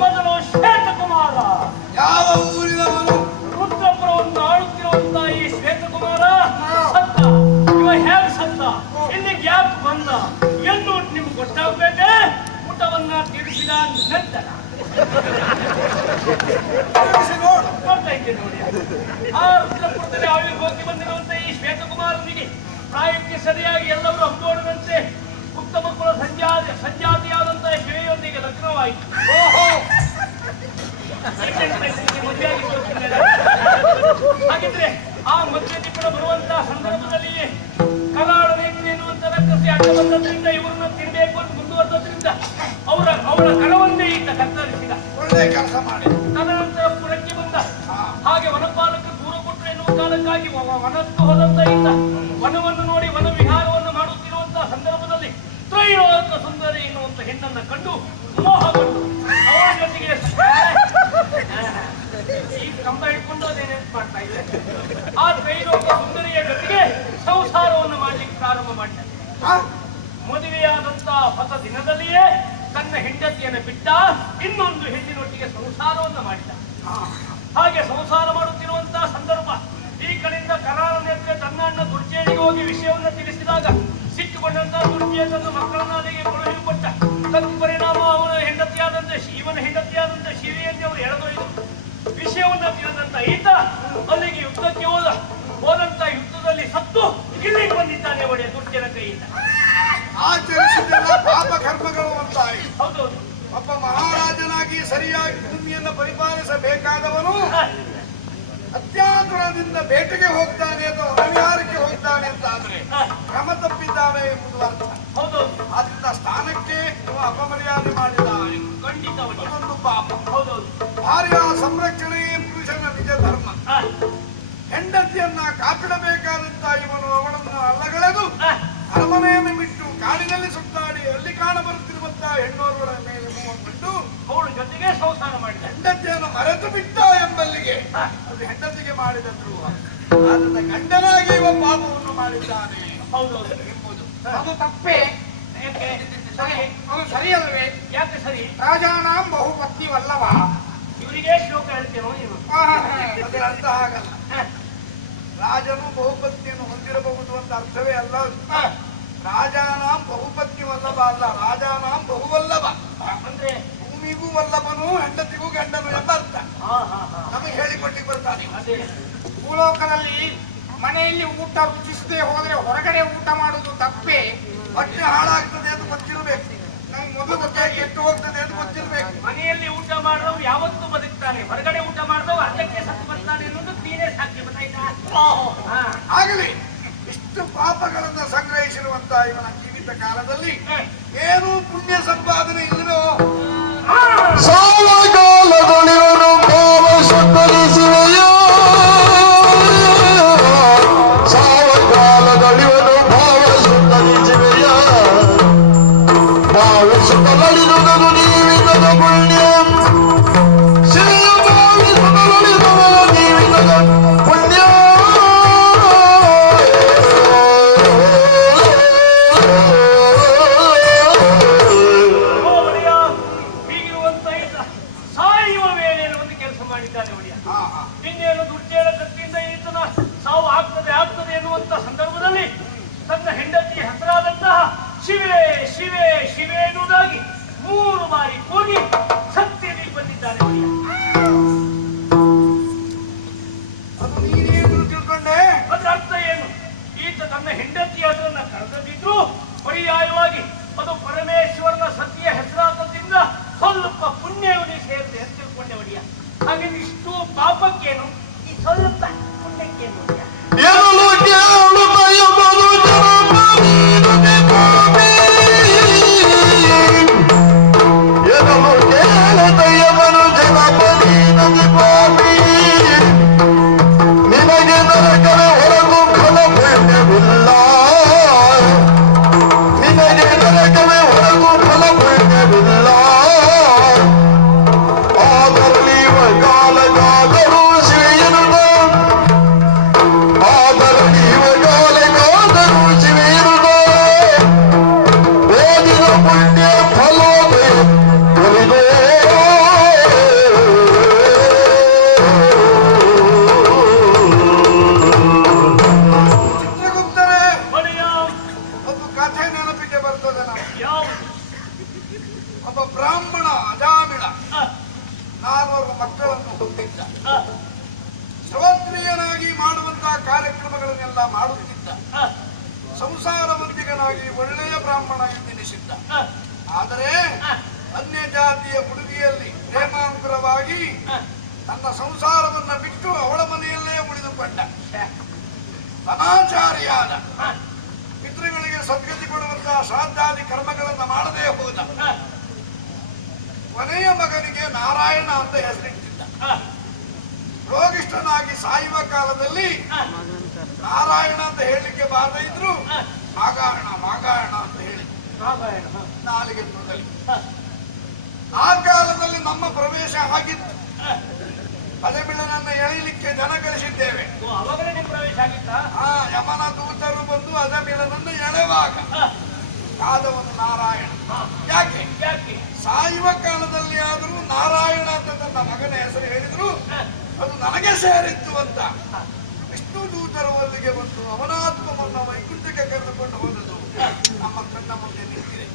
ಮೊದಲು ಶ್ವೇತಕುಮಾರ. ಯಾವ ಊರಿನವನು? ರುದ್ರಪುರವನ್ನು ಆಳುತ್ತಿರುವಂತ ಈ ಶ್ವೇತಕುಮಾರ? ಸತ್ತ. ಇವ ಹೇಗ್ ಸತ್ತ? ಇಲ್ಲಿಗೆ ಯಾಕೆ ಬಂದ? ಎಂದು ನಿಮ್ಗೆ ಗೊತ್ತಾಗಬೇಕೆ? ಊಟವನ್ನ ತಿರುಗಿದ ನಂತರ ನೋಡು. ನೋಡ್ತಾ ಇದ್ದೇನೆ ನೋಡಿ. ಆ ರುದ್ರಪುರದಲ್ಲಿ ಅವಳಿಗೆ ಹೋಗಿ ಬಂದಿರುವಂತ ಈ ಶ್ವೇತಕುಮಾರನಿಗೆ ಪ್ರಾಯಕ್ಕೆ ಸರಿಯಾಗಿ ಎಲ್ಲರೂ ಹಂಬೋಡದಂತೆ ಉತ್ತಮ ಕುಲ ಸಂಜಾತಿ ಸಂಜಾತಿಯಾದಂತಹ ಶ್ರೇಯೊಂದಿಗೆ ಲಗ್ನವಾಯಿತು. ಹಾಗಿದ್ರೆ ಆ ಮದುವೆ ದಿಬ್ಬಣ ಬರುವಂತಹ ಸಂದರ್ಭದಲ್ಲಿ ಕರಾಳ ವೇದನೆ ಎನ್ನುವಂತ ರಕ್ಕಸಿ ಅಡ್ಡ ಬಂದದ್ರಿಂದ ಇವ್ರನ್ನ ತಿನ್ಬೇಕು ಅಂತ ಮುಂದುವರೆದ್ರಿಂದ ಅವರ ಅವರ ಕಲವನ್ನೇ ಈತ ಕತ್ತರಿಸಿದ. ಒಳ್ಳೆ ಕೆಲಸ ಮಾಡಿ. ತದನಂತರ ಪುರಕ್ಕೆ ಬಂದ. ಹಾಗೆ ವನಪಾಲಕ ದೂರ ಕೊಟ್ಟರು ಎನ್ನುವ ಕಾಲಕ್ಕಾಗಿ ವನಕ್ಕೆ ಹೋದಂತ ಈತ ವನವನ್ನು ನೋಡಿ ವನ ವಿಹಾರವನ್ನು ಮಾಡುತ್ತಿರುವಂತಹ ಸಂದರ್ಭದಲ್ಲಿ ತ್ರೈಲೋಕ ಸುಂದರಿ ಎನ್ನುವಂತ ಹೆಣ್ಣನ್ನ ಕಂಡು ಮೋಹಗೊಂಡು ಅವಳ ಜೊತೆಗೆ ಈ ಕಂಬ ಹಿಡ್ಕೊಂಡು ಅದೇನೆ ಮಾಡ್ತಾ ಇದೆ ಆ ತ್ರೈಲೋಕ ಸುಂದರಿಯ ಜೊತೆಗೆ ಸಂಸಾರವನ್ನು ಮಾಡ್ಲಿಕ್ಕೆ ಪ್ರಾರಂಭ ಮಾಡ್ತಾರೆ? ಮದುವೆಯಾದಂತಹ ಹೊಸ ದಿನದಲ್ಲಿಯೇ ತನ್ನ ಹೆಂಡತಿಯನ್ನು ಬಿಟ್ಟ ಇನ್ನೊಂದು ಹೆಣ್ಣಿನೊಟ್ಟಿಗೆ ಸಂಸಾರವನ್ನು ಮಾಡಿದ. ಹಾಗೆ ಸಂಸಾರ ಮಾಡುತ್ತಿರುವಂತಹ ಸಂದರ್ಭ ಈ ಕಡೆಯಿಂದ ಕರಾರ ನೇತ್ರೆ ತನ್ನ ಅಣ್ಣ ದುರ್ಜೇನಿಗೆ ಹೋಗಿ ವಿಷಯವನ್ನು ತಿಳಿಸಿದಾಗ ಸಿಟ್ಟುಕೊಂಡಂತಹ ದುರ್ಜಯ ತನ್ನ ಮಕ್ಕಳನ್ನ ಅಲ್ಲಿಗೆ ಕೊಡುಗೆ ಇಲ್ಲಿಗೆ ಬಂದಿದ್ದಾನೆ ಒಡೆಯ ದುರ್ಜನ ಕೈಯಿಂದ ಆಚರಿಸಿದೆಲ್ಲ ಪಾಪ ಕರ್ಮಗಳು ಅಂತ ಹೌದು. ಒಬ್ಬ ಮಹಾರಾಜನಾಗಿ ಸರಿಯಾಗಿ ಭೂಮಿಯನ್ನು ಪರಿಪಾಲಿಸಬೇಕಾದವನು ಅತ್ಯಾತುರದಿಂದ ಬೇಟೆಗೆ ಹೋಗ್ತಾನೆ ಅಥವಾ ವನವಿಹಾರಕ್ಕೆ ಹೋಗ್ತಾನೆ ಅಂತ ಆದ್ರೆ ಕ್ರಮ ತಪ್ಪಿದ್ದಾನೆ ಎಂಬುದು ಅರ್ಥ. ಹೌದೌದು ಆದ್ರಿಂದ ಸ್ಥಾನಕ್ಕೆ ಅಪಮರ್ಯಾದೆ ಮಾಡಿದ ಖಂಡಿತ ಪಾಪ. ಹೌದು. ಭಾರ್ಯ ಸಂರಕ್ಷಣೆಯೇ ಪುರುಷನ ನಿಜ ಧರ್ಮ. ಹೆಂಡತಿಯನ್ನ ಕಾಪಿಡಬೇಕಾದಂತ ಇವನು ಅವಳನ್ನು ಅಲ್ಲಗಳೆದು ಅರಮನೆಯನ್ನು ಬಿಟ್ಟು ಕಾಡಿನಲ್ಲಿ ಸುತ್ತಾಡಿ ಅಲ್ಲಿ ಕಾಣಬರುತ್ತಿರುವಂತಹ ಹೆಣ್ಣೋರುಗಳ ಮೇಲೆ ಬಿಟ್ಟು ಅವಳು ಜೊತೆಗೆ ಸಂಸಾರ ಮಾಡಿದ. ಹೆಂಡತಿಯನ್ನು ಮರೆತು ಬಿಟ್ಟ ಎಂಬಲ್ಲಿಗೆ ಅದು ಹೆಂಡತಿಗೆ ಮಾಡಿದ ದ್ರೋಹ. ಆತನ ಗಂಡನಾಗಿ ಇವ ಪಾಪವನ್ನು ಮಾಡಿದ್ದಾನೆ. ಹೌದೌದು ಎಂಬುದು. ಅದು ತಪ್ಪೇ. ಸರಿ ಅಲ್ವೇ ಯಾಕೆ ಸರಿ? ರಾಜಾನಾಂ ಬಹುಪತ್ನಿವಲ್ಲವ. ಇವರಿಗೆ ಶ್ಲೋಕ ಹೇಳ್ತೇನೋ ನೀವು ಅದೇ ಅರ್ಥ ಆಗಲ್ಲ. ರಾಜನು ಬಹುಪತ್ನಿಯನ್ನು ಹೊಂದಿರಬಹುದು ಅಂತ ಅರ್ಥವೇ ಅಲ್ಲ. ರಾಜಾನಾಂ ಬಹುಪತ್ನಿ ವಲ್ಲಭ ಅಲ್ಲ. ರಾಜಾನಾಂ ಬಹುವಲ್ಲಭ. ಅಂದ್ರೆ? ಭೂಮಿಗೂ ವಲ್ಲಭನು ಹೆಂಡತಿಗೂ ಗಂಡನು ಎಂಬ ಅರ್ಥ. ನಮಗೆ ಹೇಳಿಕೊಟ್ಟಿಗೆ ಬರ್ತಾನೆ. ಭೂಲೋಕದಲ್ಲಿ ಮನೆಯಲ್ಲಿ ಊಟ ರುಚಿಸದೆ ಹೋದ್ರೆ ಹೊರಗಡೆ ಊಟ ಮಾಡುವುದು ತಪ್ಪೇ? ಹೊಟ್ಟೆ ಹಾಳಾಗ್ತದೆ ಅಂತ ಗೊತ್ತಿರಬೇಕು. ನಮ್ಗೆ ಮೊದಲು ಗೊತ್ತಾಗಿ ಕೆಟ್ಟು ಹೋಗ್ತದೆ ಅಂತ ಗೊತ್ತಿರಬೇಕು. ಮನೆಯಲ್ಲಿ ಊಟ ಮಾಡುವ ಯಾವತ್ತೂ ಬದುಕ್ತಾನೆ ಇವನ ಜೀವಿತ ಕಾಲದಲ್ಲಿ ಏನೂ ಪುಣ್ಯ ಸಂಪಾದನೆ ಇಲ್ಲವೋ Mari, bonito! ಶ್ರೋತ್ರಿಯನಾಗಿ ಮಾಡುವಂತಹ ಕಾರ್ಯಕ್ರಮಗಳನ್ನೆಲ್ಲ ಮಾಡುತ್ತಿದ್ದ. ಸಂಸಾರ ಮಂದಿಗನಾಗಿ ಒಳ್ಳೆಯ ಬ್ರಾಹ್ಮಣ ಎಂದೆನಿಸಿದ್ದ. ಆದರೆ ಅನ್ಯ ಜಾತಿಯ ಹುಡುಗಿಯಲ್ಲಿ ಪ್ರೇಮಾಂಕುರವಾಗಿ ತನ್ನ ಸಂಸಾರವನ್ನ ಬಿಟ್ಟು ಅವಳ ಮನೆಯಲ್ಲೇ ಉಳಿದುಕೊಂಡ. ಅನಾಚಾರಿಯಾದ. ಪಿತೃಗಳಿಗೆ ಸದ್ಗತಿ ಕೊಡುವಂತಹ ಶ್ರಾದ್ದಾದಿ ಕರ್ಮಗಳನ್ನು ಮಾಡದೇ ಹೋದ. ಕೊನೆಯ ಮಗನಿಗೆ ನಾರಾಯಣ ಅಂತ ಹೆಸರಿಟ್ಟಿದ್ದ. ರೋಗಿಷ್ಠನಾಗಿ ಸಾಯುವ ಕಾಲದಲ್ಲಿ ನಾರಾಯಣ ಅಂತ ಹೇಳಲಿಕ್ಕೆ ಬಾರದೇ ಇದ್ರು. ಮಾಗಾಯಣ ಮಾಗಾಯಣ ಅಂತ ಹೇಳಿ. ನಾಲಿಗೆ ಆ, ಕಾಲದಲ್ಲಿ ನಮ್ಮ ಪ್ರವೇಶ ಆಗಿತ್ತು. ಅದೇ ಬಿಡ ನನ್ನ ಎಳೆಯಲಿಕ್ಕೆ ಜನ ಕಳಿಸಿದ್ದೇವೆ. ಆ ಯಮನ ದೂತರು ಬಂದು ಅಲೆಬಿಳನನ್ನು ಎಳೆವಾಗ. ಆ, ಕಾದವನು ನಾರಾಯಣ. ಯಾಕೆ? ಯಾಕೆ? ಸಾಯುವ ಕಾಲದಲ್ಲಿ ಆದರೂ ನಾರಾಯಣ ಮಗನ ಹೆಸರು ಹೇಳಿದ್ರು, ಅದು ನನಗೆ ಸೇರಿತ್ತು ಅಂತ ವಿಷ್ಣು ದೂತರ ಒಲ್ಲಿಗೆ ಬಂದು ಅವನಾತ್ಮವನ್ನು ವೈಕುಂಠಕ್ಕೆ ಕರೆದುಕೊಂಡು ಹೋದದು ನಮ್ಮ ಕಣ್ಣ ಮುಂದೆ ನಿಂತಿದೆ.